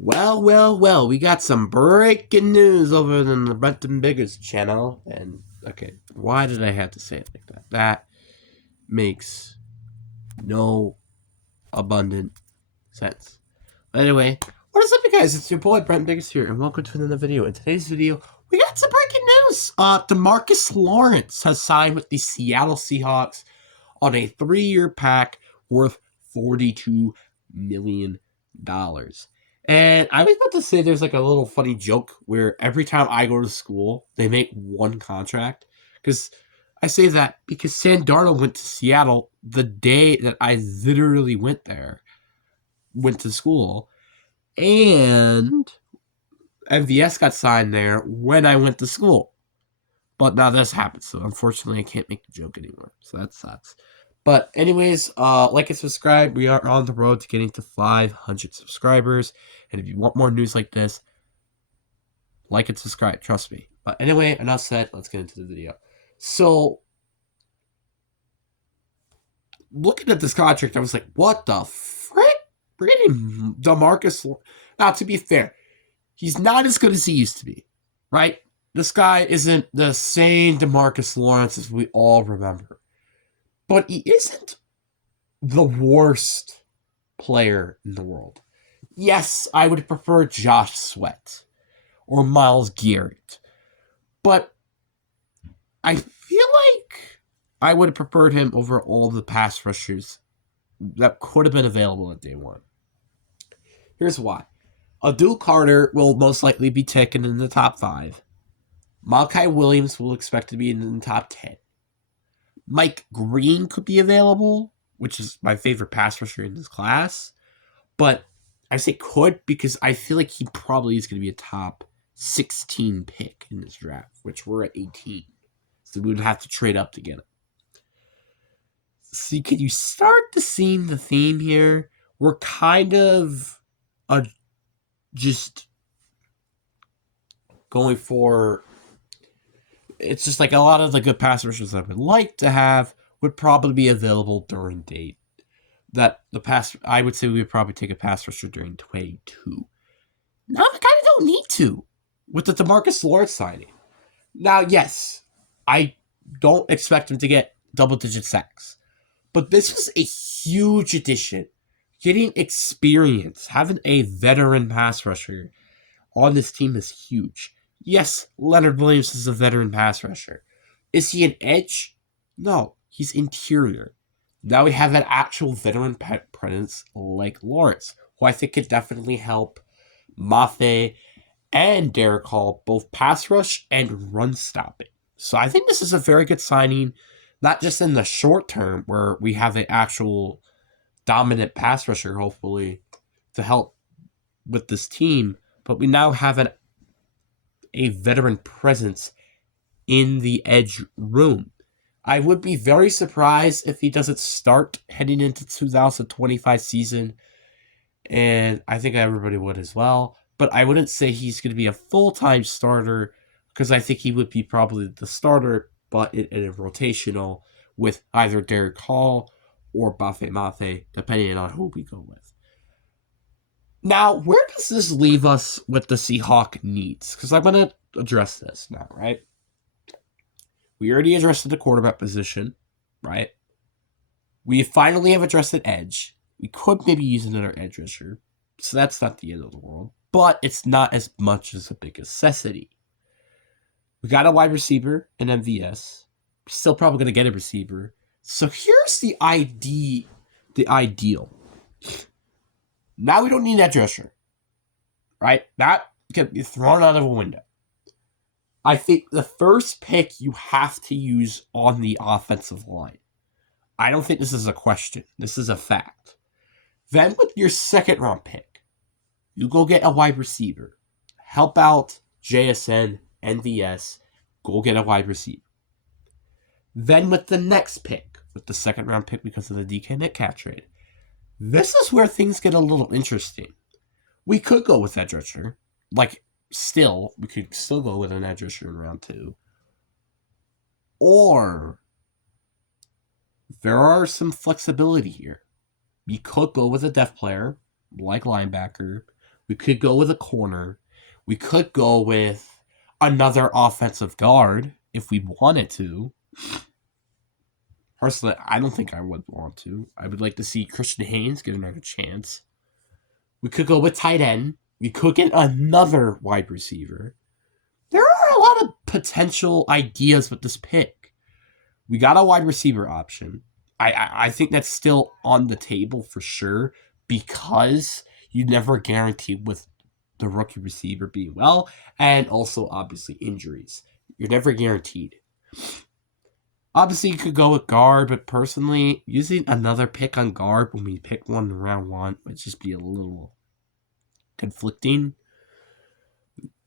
Well, we got some breaking news over in the Brenton Biggers channel. And, okay, why did I have to say it like that? That makes no abundant sense. But anyway, what is up, you guys? It's your boy, Brent Biggers here, and welcome to another video. In today's video, we got some breaking news. DeMarcus Lawrence has signed with the Seattle Seahawks on a 3-year pack worth $42 million. And I was about to say there's like a little funny joke where every time I go to school, they make one contract. Because I say that because Sam Darnold went to Seattle the day that I literally went to school. And MVS got signed there when I went to school. But now this happens, so unfortunately I can't make the joke anymore. So that sucks. But anyways, like and subscribe. We are on the road to getting to 500 subscribers. And if you want more news like this, like and subscribe. Trust me. But anyway, enough said. Let's get into the video. So, looking at this contract, I was like, what the frick? We're getting DeMarcus. Now, to be fair, he's not as good as he used to be, right? This guy isn't the same DeMarcus Lawrence as we all remember. But he isn't the worst player in the world. Yes, I would prefer Josh Sweat or Myles Garrett. But I feel like I would have preferred him over all the pass rushers that could have been available at day one. Here's why. Abdul Carter will most likely be taken in the top 5. Malachi Williams will expect to be in the top 10. Mike Green could be available, which is my favorite pass rusher in this class. But I say could because I feel like he probably is going to be a top 16 pick in this draft, which we're at 18. So we would have to trade up to get him. See, can you start to see the theme here? We're kind of just going for... It's just like a lot of the good pass rushers that I would like to have would probably be available during date. I would say we would probably take a pass rusher during 22. Now we kind of don't need to with the DeMarcus Lawrence signing. Now, yes, I don't expect him to get double-digit sacks, but this was a huge addition. Getting experience, having a veteran pass rusher on this team is huge. Yes, Leonard Williams is a veteran pass rusher. Is he an edge? No, he's interior. Now we have an actual veteran presence like Lawrence, who I think could definitely help Mafe and Derek Hall both pass rush and run stopping. So I think this is a very good signing, not just in the short term where we have an actual dominant pass rusher, hopefully, to help with this team, but we now have a veteran presence in the edge room. I would be very surprised if he doesn't start heading into 2025 season, and I think everybody would as well. But I wouldn't say he's going to be a full-time starter because I think he would be probably the starter, but in a rotational with either Derek Hall or Buffet Mafe, depending on who we go with. Now, where does this leave us with the Seahawk needs? Because I'm going to address this now, right? We already addressed the quarterback position, right? We finally have addressed an edge. We could maybe use another edge rusher, so that's not the end of the world. But it's not as much as a big necessity. We got a wide receiver in MVS. We're still probably going to get a receiver. So here's the ideal. Now we don't need an edge rusher, right? That can be thrown out of a window. I think the first pick you have to use on the offensive line. I don't think this is a question. This is a fact. Then with your second round pick, you go get a wide receiver. Help out JSN, NVS, go get a wide receiver. Then with the next pick, with the second round pick because of the DK Metcalf trade, this is where things get a little interesting. We could go with edge rusher. We could still go with an edge rusher in round 2. Or there are some flexibility here. We could go with a depth player, like linebacker. We could go with a corner. We could go with another offensive guard if we wanted to. Personally, I don't think I would want to. I would like to see Christian Haynes get another chance. We could go with tight end. We could get another wide receiver. There are a lot of potential ideas with this pick. We got a wide receiver option. I think that's still on the table for sure because you never guarantee with the rookie receiver being well and also obviously injuries. You're never guaranteed. Obviously, you could go with guard, but personally, using another pick on guard when we pick one in round 1 would just be a little conflicting.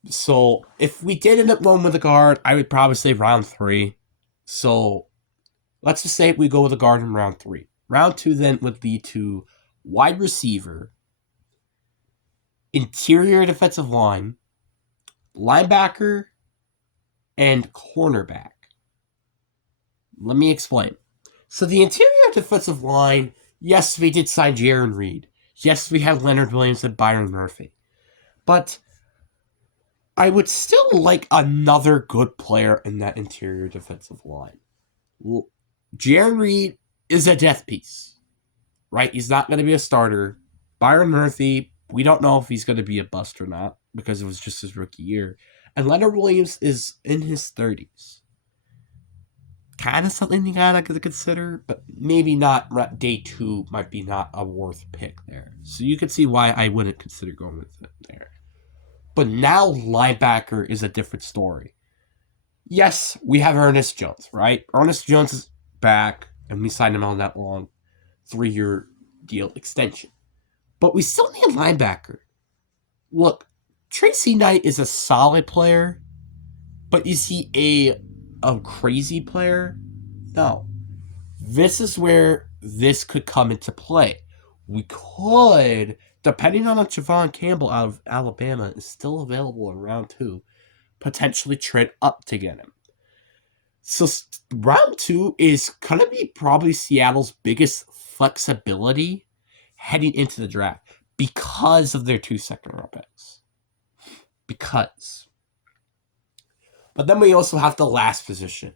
So, if we did end up going with a guard, I would probably say round 3. So, let's just say we go with a guard in round 3. Round 2 then would lead to wide receiver, interior defensive line, linebacker, and cornerback. Let me explain. So the interior defensive line, yes, we did sign Jaron Reed. Yes, we have Leonard Williams and Byron Murphy. But I would still like another good player in that interior defensive line. Jaron Reed is a death piece, right? He's not going to be a starter. Byron Murphy, we don't know if he's going to be a bust or not because it was just his rookie year. And Leonard Williams is in his 30s. Kind of something you gotta consider, but maybe not. Day 2 might be not a worth pick there. So you can see why I wouldn't consider going with it there. But now linebacker is a different story. Yes, we have Ernest Jones, right? Ernest Jones is back, and we signed him on that long 3-year deal extension. But we still need a linebacker. Look, Tracy Knight is a solid player, but is he a crazy player? No. This is where this could come into play. We could, depending on if Javon Campbell out of Alabama is still available in round 2, potentially trade up to get him. So round 2 is going to be probably Seattle's biggest flexibility heading into the draft because of their 2 second-round picks. Because. But then we also have the last position,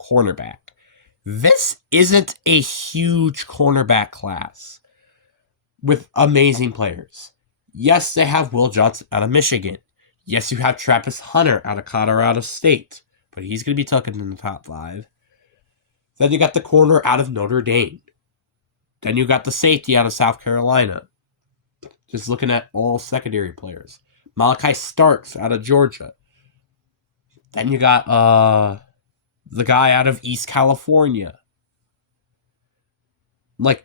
cornerback. This isn't a huge cornerback class with amazing players. Yes, they have Will Johnson out of Michigan. Yes, you have Travis Hunter out of Colorado State, but he's going to be taken in the top 5. Then you got the corner out of Notre Dame. Then you got the safety out of South Carolina. Just looking at all secondary players. Malachi Starks out of Georgia. Then you got the guy out of East California. And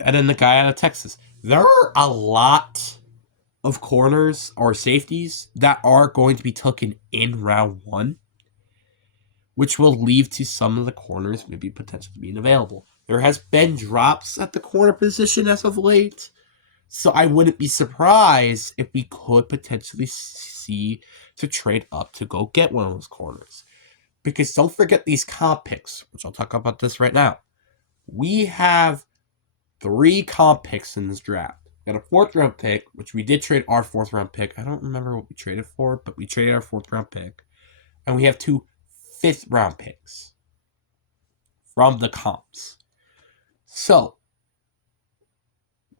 then the guy out of Texas. There are a lot of corners or safeties that are going to be taken in round 1, which will lead to some of the corners maybe potentially being available. There has been drops at the corner position as of late, so I wouldn't be surprised if we could potentially see to trade up to go get one of those corners. Because don't forget these comp picks, which I'll talk about this right now. We have 3 comp picks in this draft. We got a 4th round pick, which we did trade our 4th round pick. I don't remember what we traded for, but we traded our 4th round pick. And we have 2 5th round picks from the comps. So,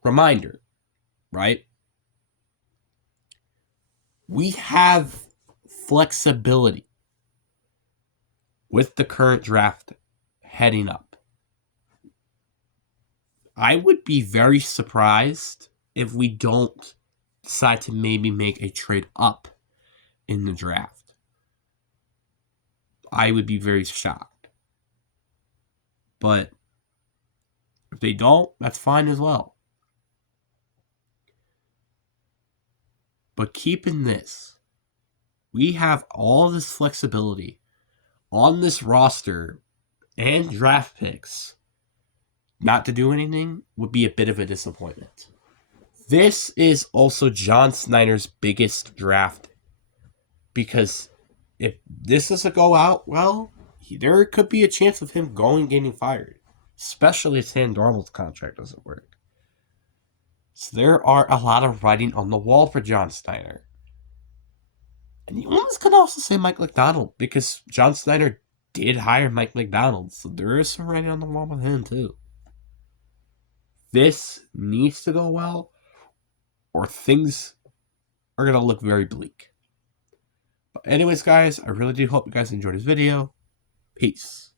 reminder, right? We have flexibility with the current draft heading up. I would be very surprised if we don't decide to maybe make a trade up in the draft. I would be very shocked. But if they don't, that's fine as well. But keep in this, we have all this flexibility on this roster and draft picks. Not to do anything would be a bit of a disappointment. This is also John Snyder's biggest draft. Because if this doesn't go out well, there could be a chance of him getting fired. Especially if Sam Darnold's contract doesn't work. So there are a lot of writing on the wall for John Snyder. And you almost could also say Mike McDonald, because John Snyder did hire Mike McDonald, so there is some writing on the wall with him too. This needs to go well, or things are going to look very bleak. But anyways, guys, I really do hope you guys enjoyed this video. Peace.